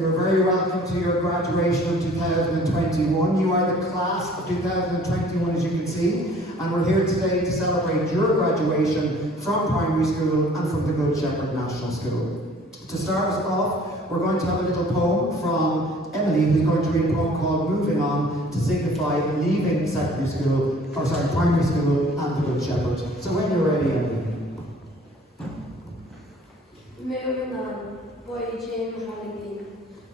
you're very welcome to your graduation of 2021. You are the class of 2021, as you can see, and we're here today to celebrate your graduation from primary school and from the Good Shepherd National School. To start us off, we're going to have a little poem from Emily, who's going to read a poem called Moving On, to signify leaving primary school and the Good Shepherd. So when you're ready, Emily. Moving On by Jim Halligan.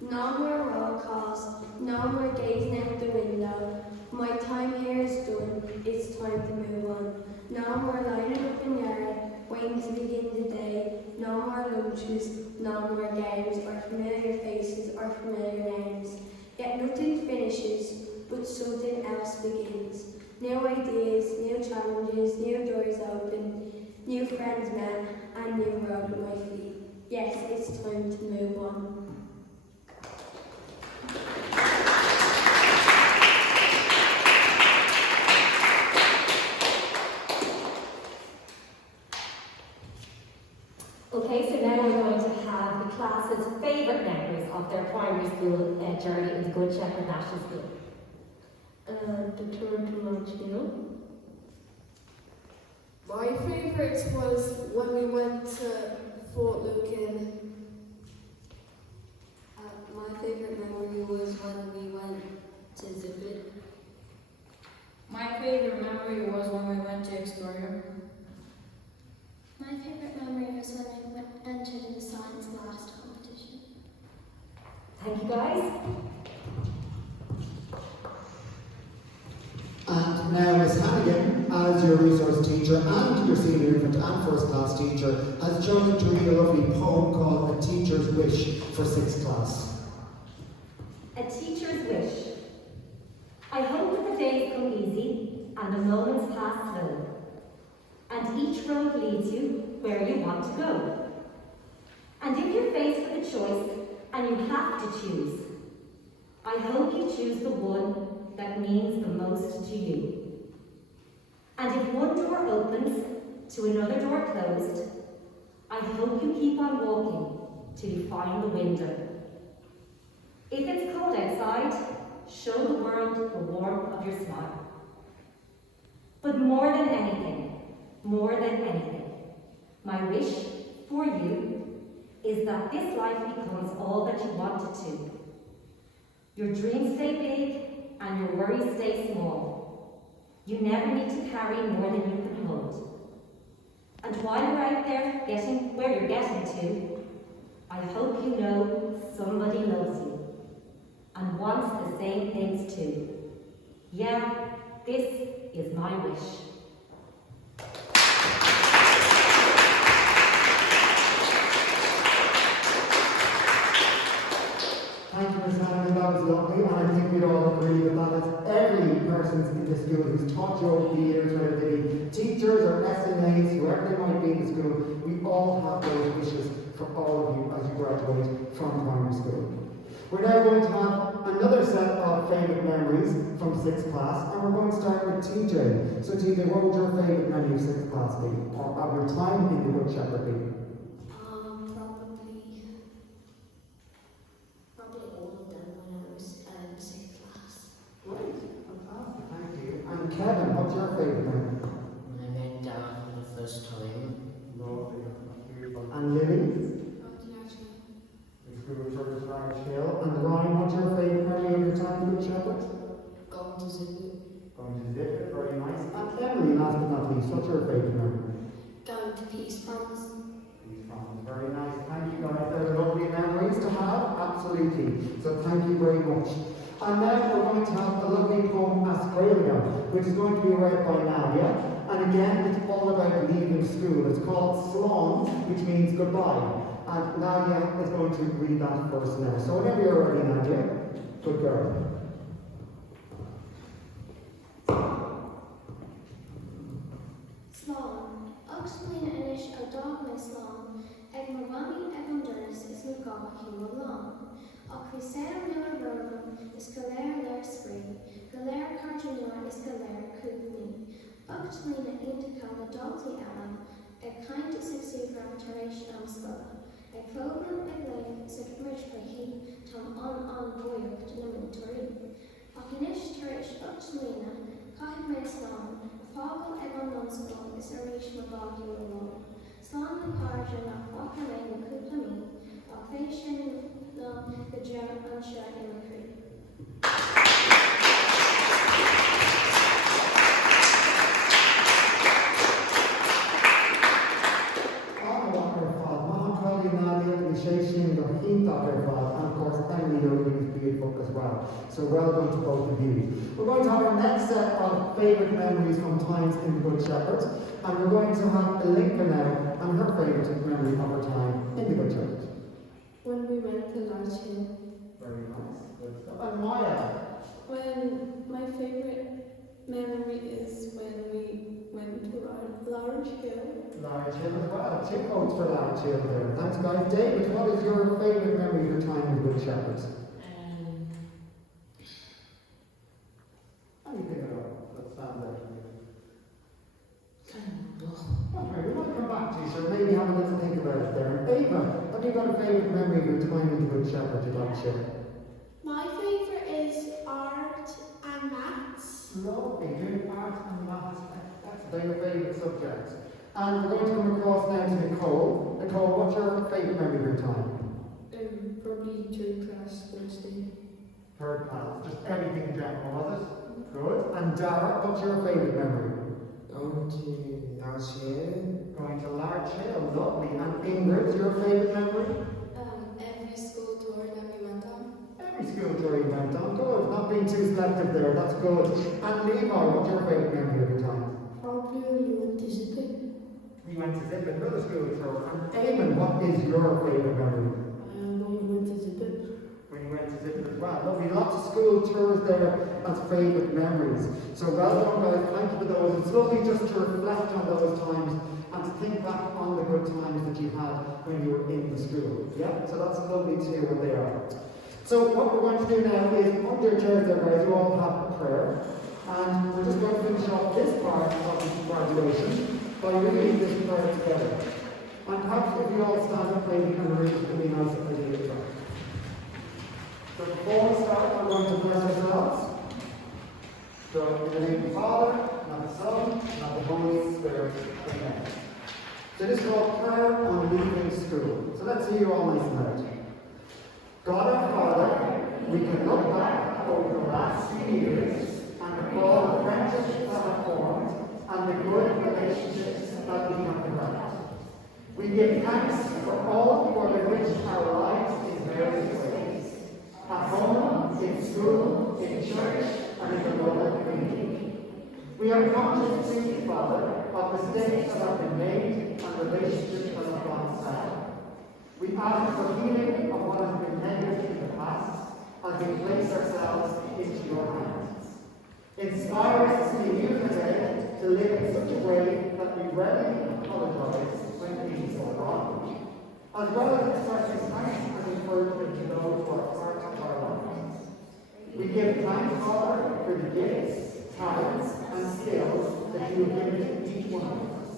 No more roll calls, no more gazing out the window. My time here is done, it's time to move on. No more lining up in yard, waiting to begin the day. No more lunches, no more games, or familiar faces, or familiar names. Yet nothing finishes, but something else begins. New ideas, new challenges, new doors open, new friends met, and new road at my feet. Yes, it's time to move on. Okay, so now we're going to have the class's favourite memories of their primary school journey in the Good Shepherd National School. The tour to Montreal. My favourite was when we went to Fort Lucan. My favourite memory was when we went to Zipit. My favourite memory was when we went to Explorer. My favourite memory was when I entered the science last competition. Thank you, guys. And now Miss Hannigan, as your resource teacher and your senior infant and first class teacher, has chosen to read a lovely poem called A Teacher's Wish for 6th class. A teacher's wish. I hope that the days come easy and the moments pass slow, and each road leads you where you want to go. And if you're faced with a choice and you have to choose, I hope you choose the one that means the most to you. And if one door opens to another door closed, I hope you keep on walking till you find the window. If it's cold outside, show the world the warmth of your smile. But more than anything, my wish for you is that this life becomes all that you want it to. Your dreams stay big and your worries stay small. You never need to carry more than you can hold. And while you're out there getting where you're getting to, I hope you know somebody loves you and wants the same things too. Yeah, this is my wish. Thank you, Miss Hannigan, that was lovely, and I think we'd all agree that that is every person in the school who's taught you over the years, whether they be teachers or SMAs, whoever they might be in the school, we all have those wishes for all of you as you graduate from primary school. We're now going to have another set of favourite memories from 6th class, and we're going to start with TJ. So TJ, what would your favourite memory of 6th class be, or of your time in the Good Shepherd be? Probably all of them when I was in 6th class. Great, fantastic, thank you. And Kevin, what's your favourite memory? When I went down for the first time. Lovely, that's beautiful. And Lily? The School Church of Large Hill. And Ryan, what's your favourite memory of your time in Good Shepherd? Going to Zipit. Going to Zipit, very nice. And Emily, last but not least, what's your favourite memory? Going to Peace Promise. Very nice. Thank you guys. They're lovely memories to have. Absolutely. So thank you very much. And now we're going to have a lovely poem, Australia, which is going to be read by Nadia. And again, it's all about leaving school. It's called Slán, which means goodbye. And Nadia is going to read that first now. So whenever you're ready, Nadia, good girl. Slán. Oxlín inis a dog me slán. Ag marwani ag an dunas is na gach hiú alán. Ach we sail nuair rogam is go léir léir spring. Go léir cartú nuair is go léir cúpni. Oxlín a intica na dogtaí elam. Ag kind succeed reputation am scola. Ag program ag lein is ag bridge by he. Tá an bhuaich de na mútarí. Ach inis tar éis ucht lína, caithfid mé slán, a fágal ag an nonscón is a rís na bágiú amháin. Slán na páirde nach bhachar mé na cúpla mí, ach fééis sin na go dre an seo imachrí. And of course, Emily is beautiful as well. So well done to both of you. We're going to have our next set of favourite memories from times in the Good Shepherd. And we're going to have Linka now and her favourite memory of her time in the Good Shepherd. When we went to Larch Hill. Very nice. Good stuff. And Maya? When my favourite memory is when we went to Larch Hill. Large Hill as well. 2 votes for Large Hill there. Thanks, guys. David, what is your favourite memory of your time in the Good Shepherd? Anything at all that stands out to you? Okay, we might come back to you, so maybe have a little think about it there. Ava, have you got a favourite memory of your time in the Good Shepherd you'd like to share? My favourite is art and maths. Lovely, doing art and maths. That's your favourite subjects. And we're going to come across now to Nicole. Nicole, what's your favourite memory of your time? Probably third class Thursday. Third class, just everything in general, was it? Good. And Dara, what's your favourite memory? Going to Larch Hill. Going to Larch Hill, lovely. And Ingrid, your favourite memory? Every school tour that we went on. Every school tour you went on, good. Not being too selective there, that's good. And Levi, what's your favourite memory of your time? Probably when we went to Zippin. You went to Zip, another school tour. And Eamon, what is your favourite memory? When we went to Zippin. When you went to Zip as well. Lovely, lots of school tours there as favourite memories. So well done, guys, thank you for those. It's lovely just to reflect on those times and to think back on the good times that you had when you were in the school. Yeah, so that's lovely to hear what they are. So what we're going to do now is, on your chairs there, guys, you all have a prayer. And we're just going to finish off this part of the graduation by reading this prayer together. And perhaps if you all stand up, maybe kind of read it, it'll be nice if we do it. So before we start, we're going to bless ourselves. So in the name of the Father, and of the Son, and of the Holy Spirit. Amen. So this is called prayer on leaving school. So let's hear you all nice and loud. God our Father, we can look back over the last few years and recall the friendships that have formed and the good relationships that we have developed. We give thanks for all who have enriched our lives in various ways. At home, in school, in church, and in the local community. We are conscious, too, Father, of mistakes that have been made and relationships that have gone south. We ask for healing of what has been negative in the past as we place ourselves into your hands. Inspire us to see you today to live in such a way that we readily apologize when things go wrong, as well as expressing thanks and encouragement to those who are part of our lives. We give thanks, Father, for the gifts, talents, and skills that you have given to each one of us.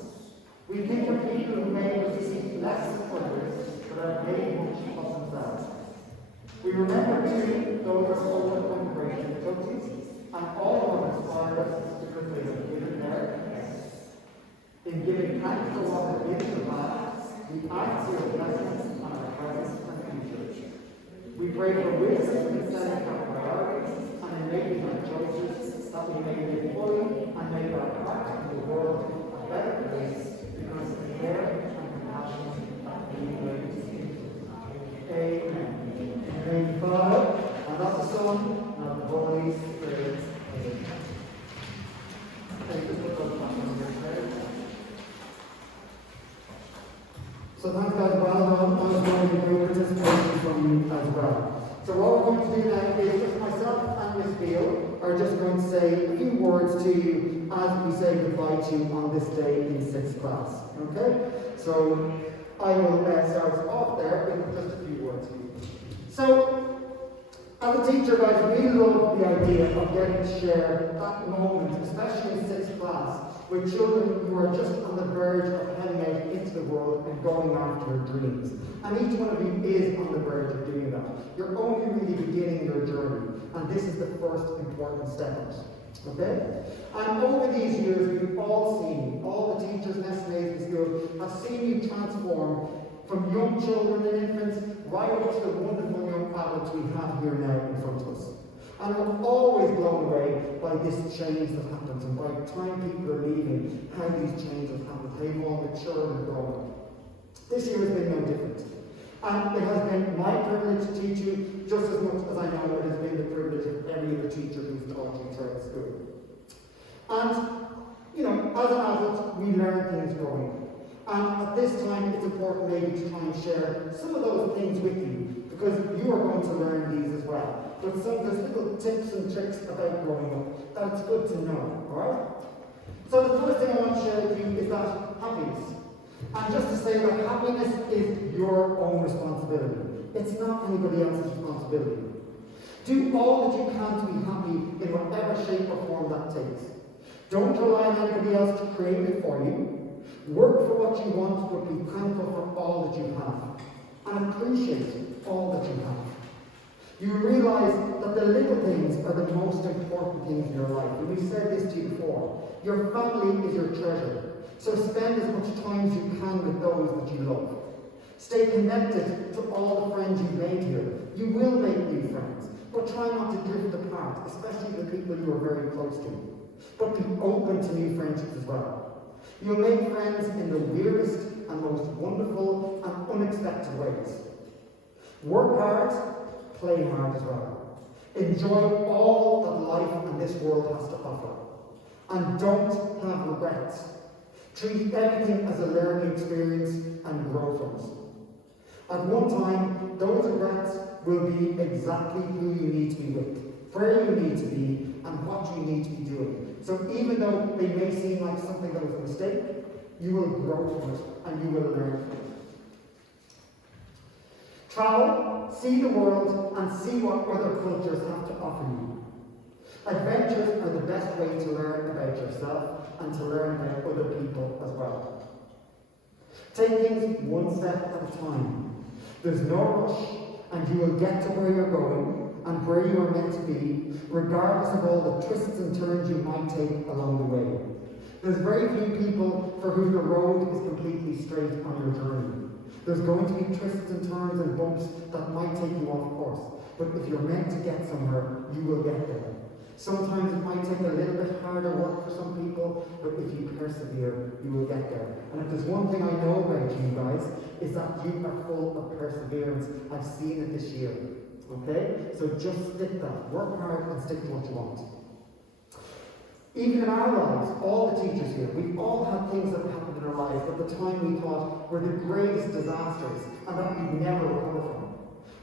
We think of people who may receive less than others, but are made much of themselves. We remember too those who are overcome great difficulties, and all who have inspired us because they have given their best. In giving thanks for what has been in the past, we ask your blessings on our present and future. We pray for wisdom in setting our priorities and in making our choices, that we may live fully and make our part in the world a better place because of the care and compassion that we bring to you. Amen. In the name of the Father, and of the Son, and of the Holy Spirit. Amen. Thank you for those back on your chairs. So thanks guys, well done. I was going to do participation from you as well. So what we're going to do now is just myself and Miss Beale are just going to say a few words to you as we say goodbye to you on this day in 6th class. Okay? So I will start us off there with just a few words to you. So as a teacher, guys, we love the idea of getting to share that moment, especially in 6th class, with children who are just on the verge of heading out into the world and going after their dreams. And each one of you is on the verge of doing that. You're only really beginning your journey, and this is the first important step. Okay? And over these years, we've all seen, all the teachers and SNAs in school have seen you transform from young children and infants right up to the wonderful young adults we have here now in front of us. And we're always blown away by this change that happens, and by the time people are leaving, how these changes happen, how you've all matured and grown up. This year has been no different. And it has been my privilege to teach you just as much as I know it has been the privilege of every other teacher who's taught you throughout school. And, you know, as an adult, we learn things growing up. And at this time, it's important maybe to try and share some of those things with you, because you are going to learn these as well. But there's little tips and tricks about growing up that it's good to know, alright? So the first thing I want to share with you is that happiness. And just to say that happiness is your own responsibility. It's not anybody else's responsibility. Do all that you can to be happy in whatever shape or form that takes. Don't rely on anybody else to create it for you. Work for what you want, but be thankful for all that you have. And appreciate all that you have. You realize that the little things are the most important things in your life. And we've said this to you before. Your family is your treasure. So spend as much time as you can with those that you love. Stay connected to all the friends you've made here. You will make new friends, but try not to drift apart, especially the people you are very close to. But be open to new friendships as well. You'll make friends in the weirdest and most wonderful and unexpected ways. Work hard, play hard as well. Enjoy all that life and this world has to offer. And don't have regrets. Treat everything as a learning experience and grow from it. At one time, those regrets will be exactly who you need to be with, where you need to be, and what you need to be doing. So even though they may seem like something that was a mistake, you will grow from it and you will learn from it. Travel, see the world, and see what other cultures have to offer you. Adventures are the best way to learn about yourself and to learn about other people as well. Take things one step at a time. There's no rush, and you will get to where you're going and where you are meant to be, regardless of all the twists and turns you might take along the way. There's very few people for whom the road is completely straight on your journey. There's going to be twists and turns and bumps that might take you off course, but if you're meant to get somewhere, you will get there. Sometimes it might take a little bit harder work for some people, but if you persevere, you will get there. And if there's one thing I know about you guys, is that you are full of perseverance. I've seen it this year. Okay? So just stick that. Work hard and stick to what you want. Even in our lives, all the teachers here, we've all had things that happened in our lives at the time we thought were the greatest disasters and that we'd never recover from.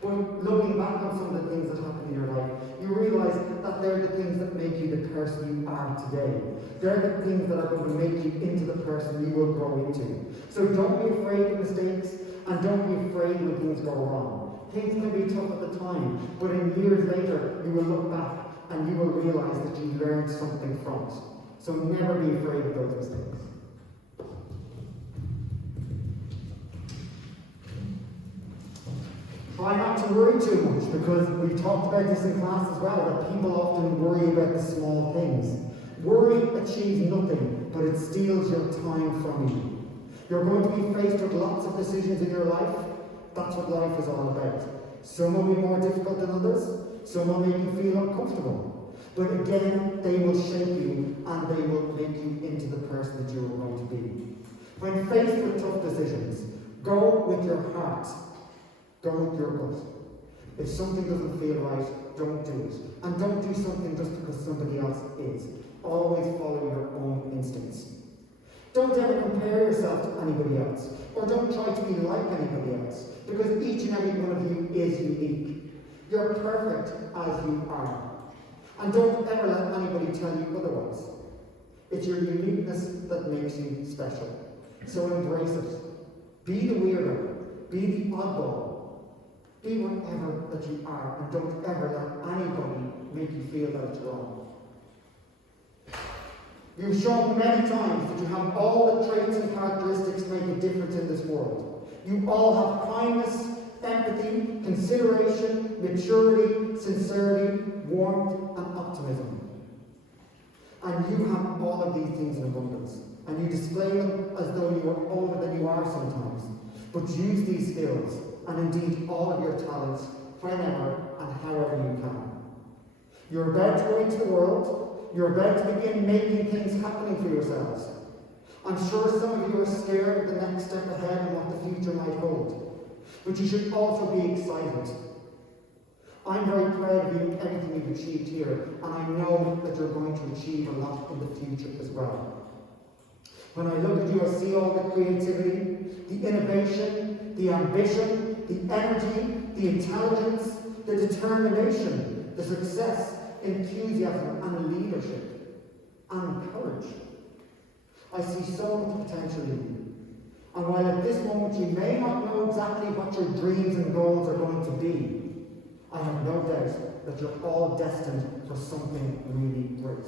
But looking back on some of the things that happened in your life, you realise that they're the things that make you the person you are today. They're the things that are going to make you into the person you will grow into. So don't be afraid of mistakes, and don't be afraid when things go wrong. Things can be tough at the time, but in years later, you will look back and you will realise that you learned something from it. So never be afraid of those mistakes. Try not to worry too much, because we've talked about this in class as well, that people often worry about the small things. Worry achieves nothing, but it steals your time from you. You're going to be faced with lots of decisions in your life. That's what life is all about. Some will be more difficult than others. Some will make you feel uncomfortable. But again, they will shape you and they will make you into the person that you are going to be. When faced with tough decisions, go with your heart. Go with your gut. If something doesn't feel right, don't do it. And don't do something just because somebody else is. Always follow your own instincts. Don't ever compare yourself to anybody else. Or don't try to be like anybody else. Because each and every one of you is unique. You're perfect as you are. And don't ever let anybody tell you otherwise. It's your uniqueness that makes you special. So embrace it. Be the weirdo. Be the oddball. Be whatever that you are, and don't ever let anybody make you feel that it's wrong. You've shown many times that you have all the traits and characteristics to make a difference in this world. You all have kindness, empathy, consideration, maturity, sincerity, warmth, and optimism. And you have all of these things in abundance. And you display them as though you are older than you are sometimes. But use these skills, and indeed all of your talents, whenever and however you can. You're about to go into the world. You're about to begin making things happening for yourselves. I'm sure some of you are scared of the next step ahead and what the future might hold. But you should also be excited. I'm very proud of you and everything you've achieved here, and I know that you're going to achieve a lot in the future as well. When I look at you, I see all the creativity, the innovation, the ambition, the energy, the intelligence, the determination, the success, enthusiasm, and leadership, and courage. I see so much potential in you. And while at this moment you may not know exactly what your dreams and goals are going to be, I have no doubt that you're all destined for something really great.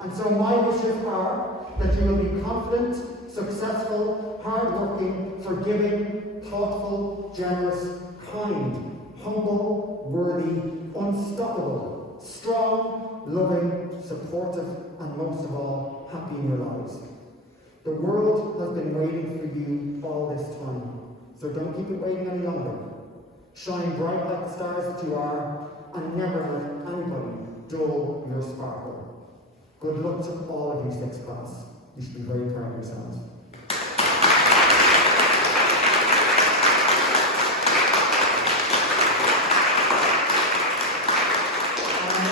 And so my wishes are that you will be confident, successful, hard-working, forgiving, thoughtful, generous, kind, humble, worthy, unstoppable, strong, loving, supportive, and most of all, happy in your lives. The world has been waiting for you all this time, so don't keep it waiting any longer. Shine bright like the stars that you are, and never let anybody dull your sparkle. Good luck to all of you, 6th class. You should be very proud of yourselves.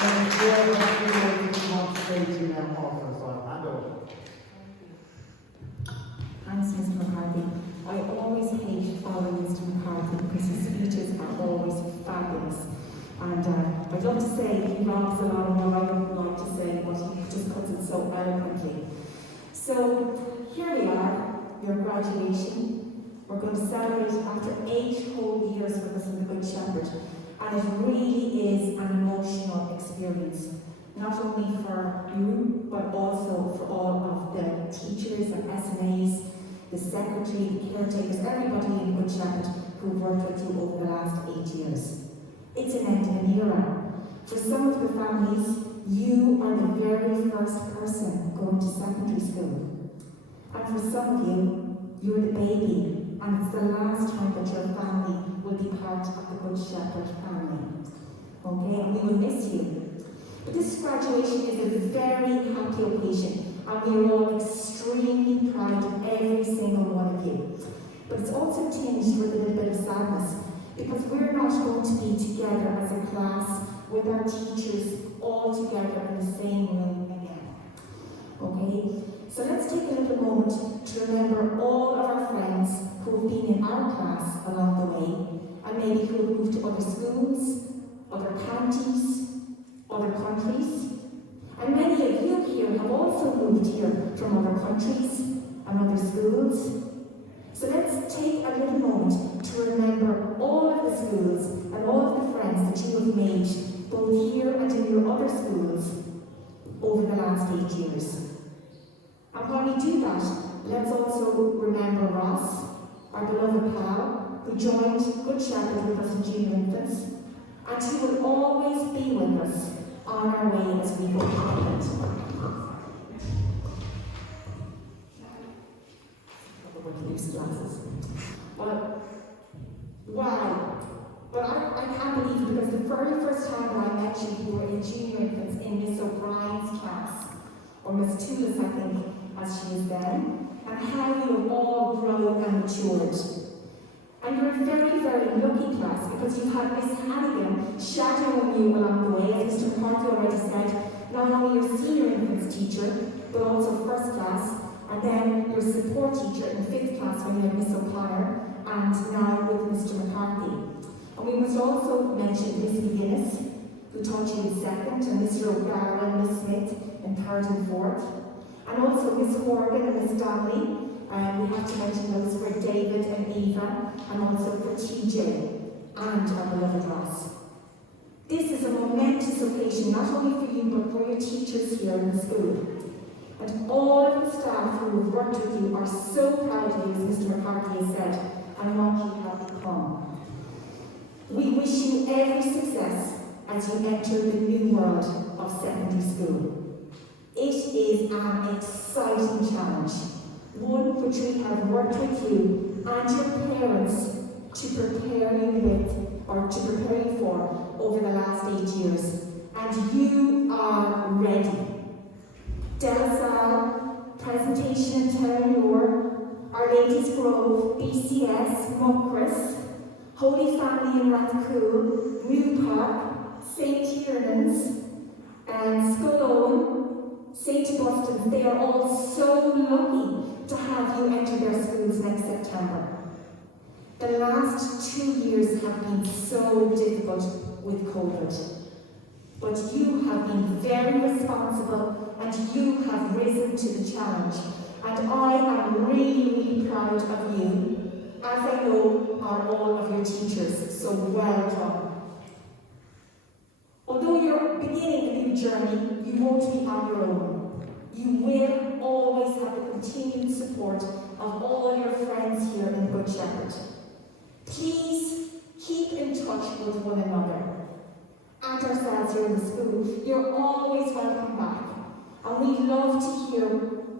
And whoever wants to say to now also, so I'll hand over. Thanks, Mr. McCarthy. I always hate following Mr. McCarthy because his speeches are always fabulous. And I'd love to say he robs a lot of what I would like to say, but he just puts it so eloquently. So here we are, your graduation. We're going to celebrate after 8 whole years with us in the Good Shepherd. And it really is an emotional experience, not only for you, but also for all of the teachers and SNAs, the secretary, the caretakers, everybody in the Good Shepherd who've worked with you over the last 8 years. It's an end of an era. For some of the families, you are the very first person going to secondary school. And for some of you, you're the baby, and it's the last time that your family will be part of the Good Shepherd family. Okay, and we will miss you. But this graduation is a very happy occasion, and we are all extremely proud of every single one of you. But it's also tinged with a little bit of sadness, because we're not going to be together as a class with our teachers all together in the same room again. Okay? So let's take a little moment to remember all of our friends who have been in our class along the way, and maybe who have moved to other schools, other counties, other countries. And many of you here have also moved here from other countries and other schools. So let's take a little moment to remember all of the schools and all of the friends that you have made, both here and in your other schools, over the last 8 years. And while we do that, let's also remember Ross, our beloved pal, who joined Good Shepherd with us in junior infants, and who will always be with us on our way as we go forward. But wow! But I can't believe it, because the very first time that I met you, you were in junior infants in Miss O'Brien's class, or Miss Tulis, I think, as she is then, and how you have all grown and matured. And you're a very, very lucky class, because you had Miss Hannigan shadowing you along the way, as Mr. McCarthy already said, not only your senior infants teacher, but also first class, and then your support teacher in 5th class when you had Miss O'Connor, and now with Mr. McCarthy. And we must also mention Miss McGuinness, who taught you in 2nd, and Mr. O'Gara and Miss Smith in 3rd and 4th. And also Miss Horgan and Miss Donnelly. And we have to mention those for David and Eva, and also for TJ and our beloved Ross. This is a momentous occasion, not only for you, but for your teachers here in the school. And all of the staff who have worked with you are so proud of you, as Mr. McCarthy has said, and what you have become. We wish you every success as you enter the new world of secondary school. It is an exciting challenge, one which we have worked with you and your parents to prepare you with, or to prepare you for, over the last 8 years. And you are ready. Del Sal, Presentation and Terranure, Our Lady's Grove, BCS, Muckris, Holy Family in Rathcoole, New Park, St. Tiernan's, and Scullone, St. Augustine's. They are all so lucky to have you enter their schools next September. The last 2 years have been so difficult with COVID, but you have been very responsible and you have risen to the challenge. And I am really, really proud of you, as I know are all of your teachers, so well done. Although you're beginning a new journey, you won't be on your own. You will always have the continued support of all your friends here in Good Shepherd. Please keep in touch with one another and ourselves here in the school. You're always welcome back, and we love to hear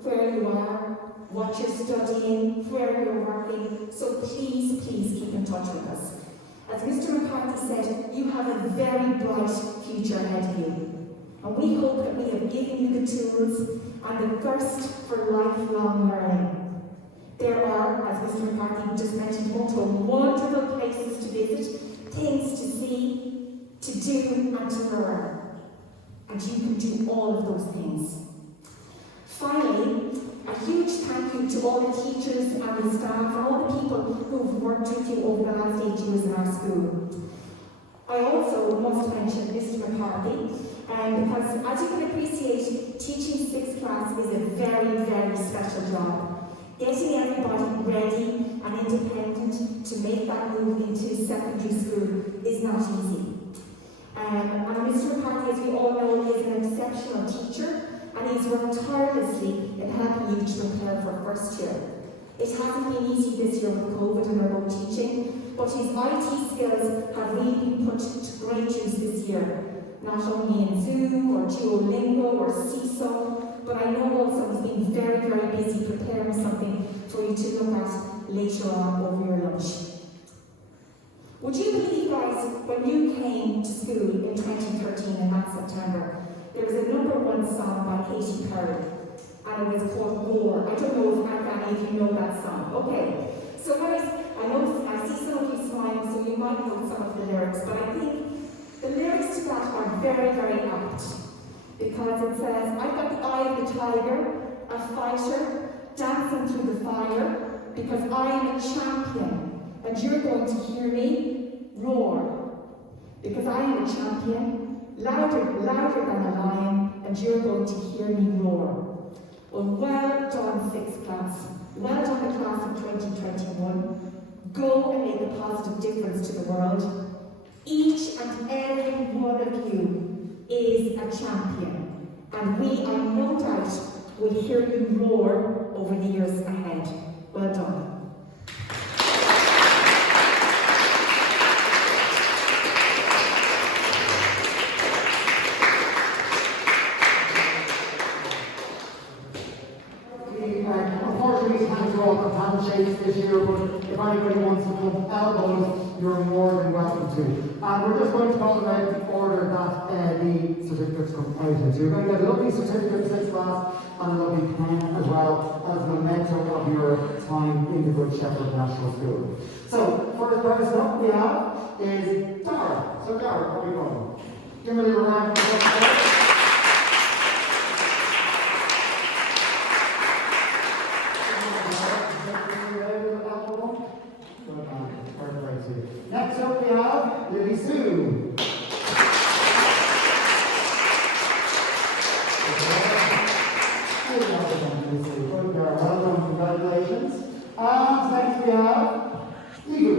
where you are, what you're studying, where you're working, so please, please keep in touch with us. As Mr. McCarthy said, you have a very bright future ahead of you, and we hope that we have given you the tools and the thirst for lifelong learning. There are, as Mr. McCarthy just mentioned, wonderful places to visit, things to see, to do and to learn, and you can do all of those things. Finally, a huge thank you to all the teachers and the staff and all the people who have worked with you over the last 8 years in our school. I also must mention Mr. McCarthy, because as you can appreciate, teaching 6th class is a very, very special job. Getting everybody ready and independent to make that move into secondary school is not easy. And Mr. McCarthy, as we all know, is an exceptional teacher, and he's worked tirelessly in helping you to prepare for first year. It hasn't been easy this year with COVID and remote teaching, but his IT skills have really been put to great use this year, not only in Zoom or Duolingo or Seesaw, but I know also he's been very, very busy preparing something for you to look at later on over your lunch. Would you believe, guys, when you came to school in 2013 in that September, there was a #1 song by Katy Perry, and it was called War. I don't know if any of you know that song. Okay, so guys, I see some of you smiling, so you might know some of the lyrics, but I think the lyrics to that are very, very apt, because it says, I've got the eye of the tiger, a fighter, dancing through the fire, because I am a champion, and you're going to hear me roar, because I am a champion, louder than a lion, and you're going to hear me roar. Well done, 6th class. Well done, the class of 2021. Go and make a positive difference to the world. Each and every one of you is a champion, and we, I have no doubt, will hear you roar over the years ahead. Well done. Unfortunately, hands are all handshakes this year, but if anybody wants to come elbows, you're more than welcome to. And we're just going to call out the order that the certificates come out in. So you're going to get a lovely certificate in 6th class and a lovely pen as well as a memento of your time in the Good Shepherd National School. So, first person up we have is Dara. So Dara, how are you going? Give me a little round of applause. Next up we have Lily Sue. Well done, congratulations. And next we have Igu.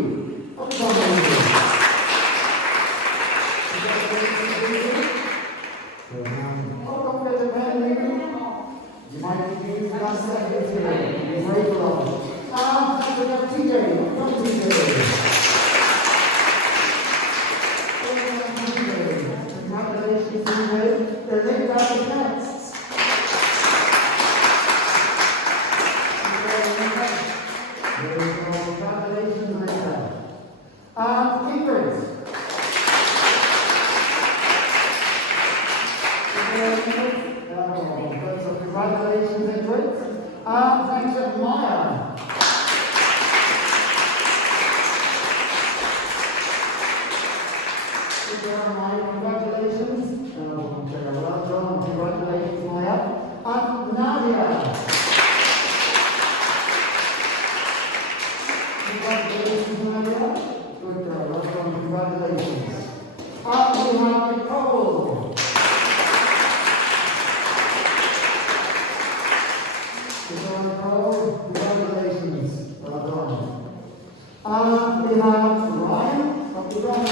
Oh, don't forget the pen, Igu. You might Good, so congratulations, Ingrid. Thanks to Maya. Good job, Maya. Congratulations. Well done. Congratulations, Maya. And Nadia. Congratulations, Nadia. Good girl. Well done. Congratulations. And we have Nicole. Congratulations. Well done. And we have Ryan. Up to Ryan.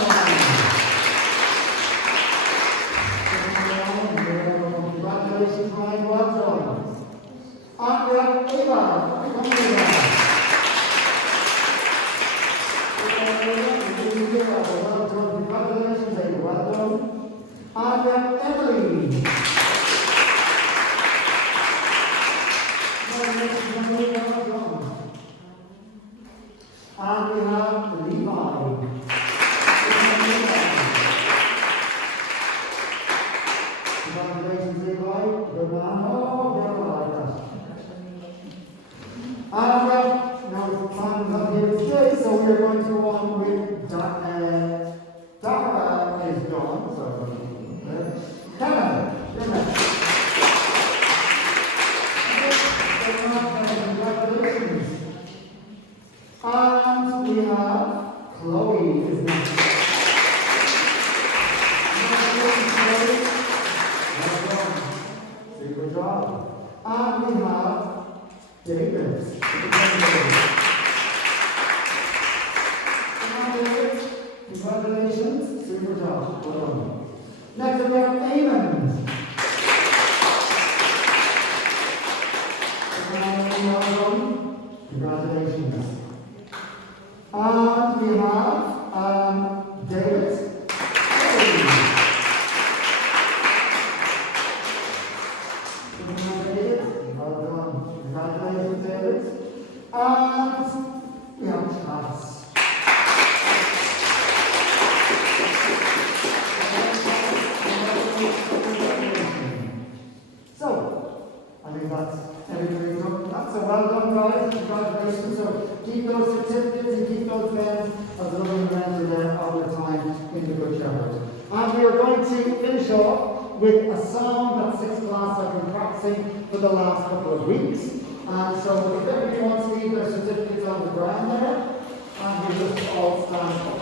Congratulations, Ryan. Well done. And we have Eva. Come on, Eva. Well done. Congratulations, Eva. Well done. And we have Emily. And we have Levi. Congratulations, Levi. Good man. Oh, brother, like that. And now time is up here today, so we are going to go on with Dara is gone. So, Kevin, you're next. Congratulations. And we have Chloe is next. Congratulations, Chloe. Well done. Super job. And we have David. Congratulations. Super job. Well done. Next we have Eamon. Congratulations. And we have David. Well done. Congratulations, David. And we have Travis. So, I think that's everybody's done. That's a well done, guys. Congratulations. So keep those certificates and keep those pens as a little reminder there all the time in the Good Shepherd. And we are going to finish off with a song that 6th class have been practicing for the last couple of weeks. And so if everybody wants to leave their certificates on the ground there, and we just all stand up.